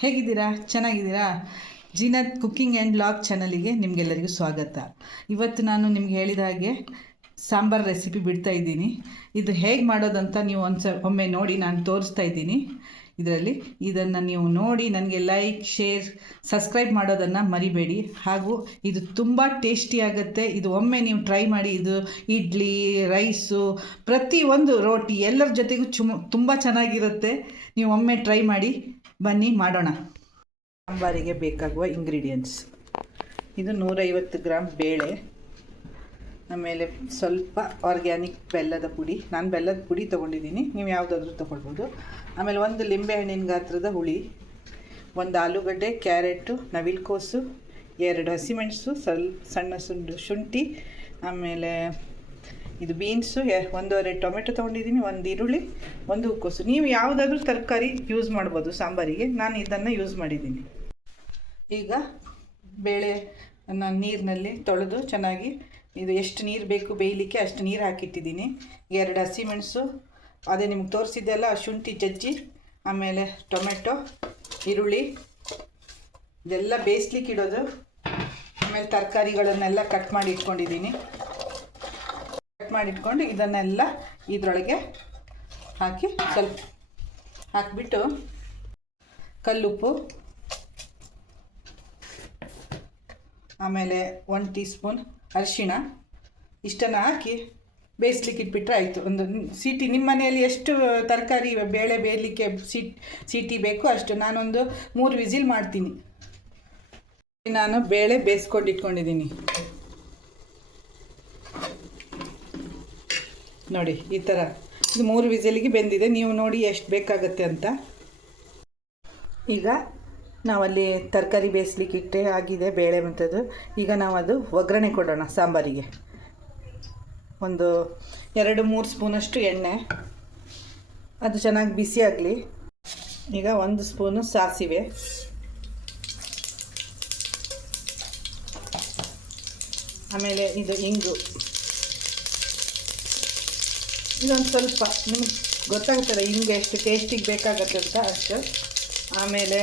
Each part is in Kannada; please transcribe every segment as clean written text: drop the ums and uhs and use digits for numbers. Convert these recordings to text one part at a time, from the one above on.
ಹೇಗಿದ್ದೀರಾ? ಚೆನ್ನಾಗಿದ್ದೀರಾ? ಜೀನತ್ ಕುಕ್ಕಿಂಗ್ ಆ್ಯಂಡ್ ವ್ಲಾಗ್ ಚಾನಲಿಗೆ ನಿಮಗೆಲ್ಲರಿಗೂ ಸ್ವಾಗತ. ಇವತ್ತು ನಾನು ನಿಮ್ಗೆ ಹೇಳಿದ ಹಾಗೆ ಸಾಂಬಾರು ರೆಸಿಪಿ ಬಿಡ್ತಾ ಇದ್ದೀನಿ. ಇದು ಹೇಗೆ ಮಾಡೋದಂತ ನೀವು ಒಮ್ಮೆ ನೋಡಿ ನಾನು ತೋರಿಸ್ತಾ ಇದ್ದೀನಿ. ಇದನ್ನು ನೀವು ನೋಡಿ ನನಗೆ ಲೈಕ್, ಶೇರ್, ಸಬ್ಸ್ಕ್ರೈಬ್ ಮಾಡೋದನ್ನು ಮರಿಬೇಡಿ. ಹಾಗೂ ಇದು ತುಂಬ ಟೇಸ್ಟಿ ಆಗುತ್ತೆ. ಇದು ಒಮ್ಮೆ ನೀವು ಟ್ರೈ ಮಾಡಿ. ಇದು ಇಡ್ಲಿ, ರೈಸು, ಪ್ರತಿಯೊಂದು ರೋಟಿ ಎಲ್ಲರ ಜೊತೆಗೂ ತುಂಬ ಚೆನ್ನಾಗಿರುತ್ತೆ. ನೀವು ಒಮ್ಮೆ ಟ್ರೈ ಮಾಡಿ. ಬನ್ನಿ ಮಾಡೋಣ. ಸಾಂಬಾರಿಗೆ ಬೇಕಾಗುವ ಇಂಗ್ರೀಡಿಯೆಂಟ್ಸ್: ಇದು 150 ಗ್ರಾಮ್ ಬೇಳೆ, ಆಮೇಲೆ ಸ್ವಲ್ಪ ಆರ್ಗ್ಯಾನಿಕ್ ಬೆಲ್ಲದ ಪುಡಿ. ನಾನು ಬೆಲ್ಲದ ಪುಡಿ ತೊಗೊಂಡಿದ್ದೀನಿ, ನೀವು ಯಾವುದಾದ್ರೂ ತೊಗೊಳ್ಬೋದು. ಆಮೇಲೆ ಒಂದು ಲಿಂಬೆಹಣ್ಣಿನ ಗಾತ್ರದ ಹುಳಿ, ಒಂದು ಆಲೂಗಡ್ಡೆ, ಕ್ಯಾರೆಟು, ನವಿಲುಕೋಸು, 2 ಹಸಿಮೆಣಸು, ಸಣ್ಣ ಶುಂಠಿ, ಆಮೇಲೆ ಇದು ಬೀನ್ಸು, 1.5 ಟೊಮೆಟೊ ತೊಗೊಂಡಿದ್ದೀನಿ, 1 ಈರುಳ್ಳಿ, 1 ಹೂಕೋಸು. ನೀವು ಯಾವುದಾದ್ರೂ ತರಕಾರಿ ಯೂಸ್ ಮಾಡ್ಬೋದು ಸಾಂಬಾರಿಗೆ. ನಾನು ಇದನ್ನು ಯೂಸ್ ಮಾಡಿದ್ದೀನಿ. ಈಗ ಬೇಳೆಯನ್ನು ನೀರಿನಲ್ಲಿ ತೊಳೆದು ಚೆನ್ನಾಗಿ, ಇದು ಎಷ್ಟು ನೀರು ಬೇಕು ಬೇಯಲಿಕ್ಕೆ ಅಷ್ಟು ನೀರು ಹಾಕಿಟ್ಟಿದ್ದೀನಿ. 2 ಹಸಿಮೆಣಸು, ಅದೇ ನಿಮ್ಗೆ ತೋರಿಸಿದ್ದೆಲ್ಲ, ಶುಂಠಿ ಜಜ್ಜಿ, ಆಮೇಲೆ ಟೊಮೆಟೊ, ಈರುಳ್ಳಿ, ಇದೆಲ್ಲ ಬೇಯಿಸ್ಲಿಕ್ಕೆ ಇಡೋದು. ಆಮೇಲೆ ತರಕಾರಿಗಳನ್ನೆಲ್ಲ ಕಟ್ ಮಾಡಿ ಇಟ್ಕೊಂಡಿದ್ದೀನಿ. ಮಾಡಿಟ್ಕೊಂಡು ಇದನ್ನೆಲ್ಲ ಇದರೊಳಗೆ ಹಾಕಿ ಸ್ವಲ್ಪ ಹಾಕಿಬಿಟ್ಟು ಕಲ್ಲುಪ್ಪು, ಆಮೇಲೆ 1 ಟೀ ಸ್ಪೂನ್ ಅರಿಶಿಣ, ಇಷ್ಟನ್ನು ಹಾಕಿ ಬೇಯಿಸ್ಲಿಕ್ಕೆ ಇಟ್ಬಿಟ್ರೆ ಆಯಿತು. ಒಂದು ಸೀಟಿ, ನಿಮ್ಮ ಮನೆಯಲ್ಲಿ ಎಷ್ಟು ತರಕಾರಿ ಬೇಳೆ ಬೇಯಲಿಕ್ಕೆ ಸೀಟಿ ಬೇಕು ಅಷ್ಟು. ನಾನೊಂದು 3 ವಿಸಿಲ್ ಮಾಡ್ತೀನಿ. ನಾನು ಬೇಳೆ ಬೇಯಿಸ್ಕೊಂಡು ಇಟ್ಕೊಂಡಿದ್ದೀನಿ ನೋಡಿ, ಈ ಥರ. ಇದು 3 ವಿಸಿಲಿಗೆ ಬೆಂದಿದೆ. ನೀವು ನೋಡಿ ಎಷ್ಟು ಬೇಕಾಗತ್ತೆ ಅಂತ. ಈಗ ನಾವಲ್ಲಿ ತರಕಾರಿ ಬೇಯಿಸ್ಲಿಕ್ಕೆ ಇಟ್ಟೆ ಆಗಿದೆ, ಬೇಳೆ ಮತ್ತದು. ಈಗ ನಾವು ಅದು ಒಗ್ಗರಣೆ ಕೊಡೋಣ ಸಾಂಬಾರಿಗೆ. ಒಂದು 2-3 ಸ್ಪೂನಷ್ಟು ಎಣ್ಣೆ, ಅದು ಚೆನ್ನಾಗಿ ಬಿಸಿ ಆಗಲಿ. ಈಗ 1 ಸ್ಪೂನು ಸಾಸಿವೆ, ಆಮೇಲೆ ಇದು ಇಂಗು, ಇದೊಂದು ಸ್ವಲ್ಪ ನಿಮ್ಗೆ ಗೊತ್ತಾಗುತ್ತದೆ ಹಿಂಗೆ ಎಷ್ಟು ಟೇಸ್ಟಿಗೆ ಬೇಕಾಗತ್ತೆ ಅಂತ ಅಷ್ಟು. ಆಮೇಲೆ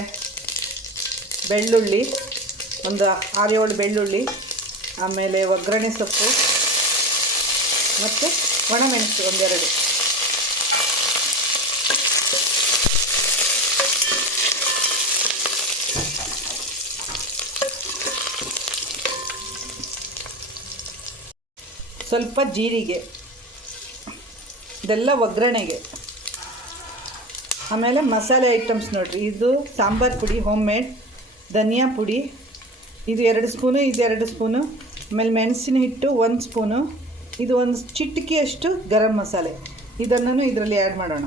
ಬೆಳ್ಳುಳ್ಳಿ, ಒಂದು 6-7 ಬೆಳ್ಳುಳ್ಳಿ, ಆಮೇಲೆ ಒಗ್ಗರಣೆ ಸೊಪ್ಪು ಮತ್ತು ಒಣಮೆಣಸು 1-2. ಸ್ವಲ್ಪ ಜೀರಿಗೆ, ಇದೆಲ್ಲ ಒಗ್ಗರಣೆಗೆ. ಆಮೇಲೆ ಮಸಾಲೆ ಐಟಮ್ಸ್ ನೋಡಿರಿ, ಇದು ಸಾಂಬಾರು ಪುಡಿ ಹೋಮ್ ಮೇಡ್, ಧನಿಯಾ ಪುಡಿ ಇದು 2 ಸ್ಪೂನು, ಇದು 2 ಸ್ಪೂನು. ಆಮೇಲೆ ಮೆಣಸಿನ ಹಿಟ್ಟು 1 ಸ್ಪೂನು, ಇದು 1 ಚಿಟಿಕೆಯಷ್ಟು ಗರಂ ಮಸಾಲೆ. ಇದನ್ನು ಇದರಲ್ಲಿ ಆ್ಯಡ್ ಮಾಡೋಣ.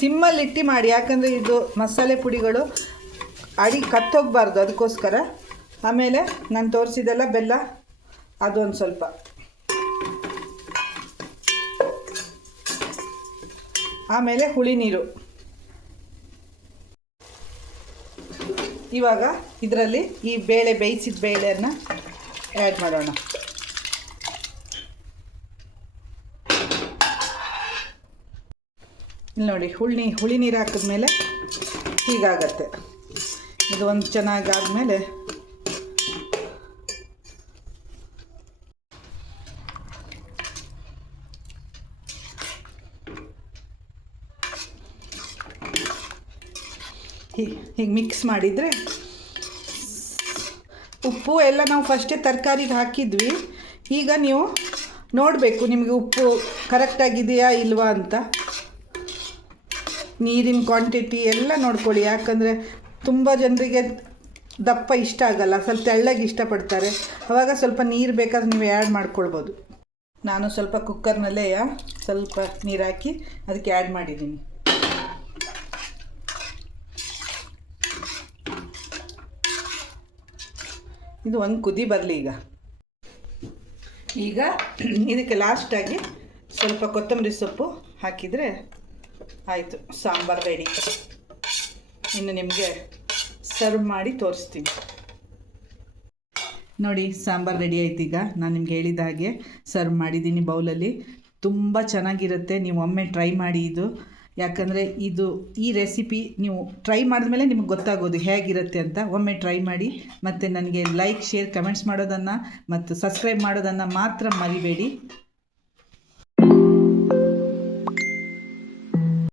ಸಿಮ್ಮಲ್ಲಿಟ್ಟು ಮಾಡಿ, ಯಾಕಂದರೆ ಇದು ಮಸಾಲೆ ಪುಡಿಗಳು ಅಡಿ ಕತ್ತೋಗಬಾರ್ದು, ಅದಕ್ಕೋಸ್ಕರ. ಆಮೇಲೆ ನಾನು ತೋರಿಸಿದೆಲ್ಲ ಬೆಲ್ಲ, ಅದೊಂದು ಸ್ವಲ್ಪ. ಆಮೇಲೆ ಹುಳಿ ನೀರು. ಇವಾಗ ಇದರಲ್ಲಿ ಈ ಬೇಳೆ, ಬೇಯಿಸಿದ ಬೇಳೆಯನ್ನು ಆ್ಯಡ್ ಮಾಡೋಣ. ಇಲ್ಲಿ ನೋಡಿ, ಹುಳಿ ನೀರು ಹಾಕಿದ್ಮೇಲೆ ಹೀಗಾಗತ್ತೆ. ಇದು ಒಂದು ಚೆನ್ನಾಗಿ ಆದಮೇಲೆ ಹೀಗೆ ಮಿಕ್ಸ್ ಮಾಡಿದರೆ, ಉಪ್ಪು ಎಲ್ಲ ನಾವು ಫಸ್ಟೇ ತರಕಾರಿಗೆ ಹಾಕಿದ್ವಿ. ಈಗ ನೀವು ನೋಡಬೇಕು ನಿಮಗೆ ಉಪ್ಪು ಕರೆಕ್ಟಾಗಿದೆಯಾ ಇಲ್ವಾ ಅಂತ. ನೀರಿನ ಕ್ವಾಂಟಿಟಿ ಎಲ್ಲ ನೋಡ್ಕೊಳ್ಳಿ, ಯಾಕಂದರೆ ತುಂಬ ಜನರಿಗೆ ದಪ್ಪ ಇಷ್ಟ ಆಗಲ್ಲ, ಸ್ವಲ್ಪ ತೆಳ್ಳಗೆ ಇಷ್ಟಪಡ್ತಾರೆ. ಆವಾಗ ಸ್ವಲ್ಪ ನೀರು ಬೇಕಾದ್ರೆ ನೀವು ಆ್ಯಡ್ ಮಾಡ್ಕೊಳ್ಬೋದು. ನಾನು ಸ್ವಲ್ಪ ಕುಕ್ಕರ್ನಲ್ಲೇ ಸ್ವಲ್ಪ ನೀರು ಹಾಕಿ ಅದಕ್ಕೆ ಆ್ಯಡ್ ಮಾಡಿದ್ದೀನಿ. ಇದು ಒಂದು ಕುದಿ ಬರಲಿ. ಈಗ ಇದಕ್ಕೆ ಲಾಸ್ಟಾಗಿ ಸ್ವಲ್ಪ ಕೊತ್ತಂಬರಿ ಸೊಪ್ಪು ಹಾಕಿದರೆ ಆಯಿತು, ಸಾಂಬಾರು ರೆಡಿ. ಇನ್ನು ನಿಮಗೆ ಸರ್ವ್ ಮಾಡಿ ತೋರಿಸ್ತೀನಿ ನೋಡಿ. ಸಾಂಬಾರು ರೆಡಿ ಆಯ್ತು. ಈಗ ನಾನು ನಿಮ್ಗೆ ಹೇಳಿದ ಹಾಗೆ ಸರ್ವ್ ಮಾಡಿದ್ದೀನಿ ಬೌಲಲ್ಲಿ. ತುಂಬ ಚೆನ್ನಾಗಿರುತ್ತೆ. ನೀವು ಒಮ್ಮೆ ಟ್ರೈ ಮಾಡಿ ಇದು. ಯಾಕಂದರೆ ಈ ರೆಸಿಪಿ ನೀವು ಟ್ರೈ ಮಾಡಿದ್ಮೇಲೆ ನಿಮಗೆ ಗೊತ್ತಾಗೋದು ಹೇಗಿರುತ್ತೆ ಅಂತ. ಒಮ್ಮೆ ಟ್ರೈ ಮಾಡಿ. ಮತ್ತು ನನಗೆ ಲೈಕ್, ಶೇರ್, ಕಮೆಂಟ್ಸ್ ಮಾಡೋದನ್ನು ಮತ್ತು ಸಬ್ಸ್ಕ್ರೈಬ್ ಮಾಡೋದನ್ನು ಮಾತ್ರ ಮರಿಬೇಡಿ.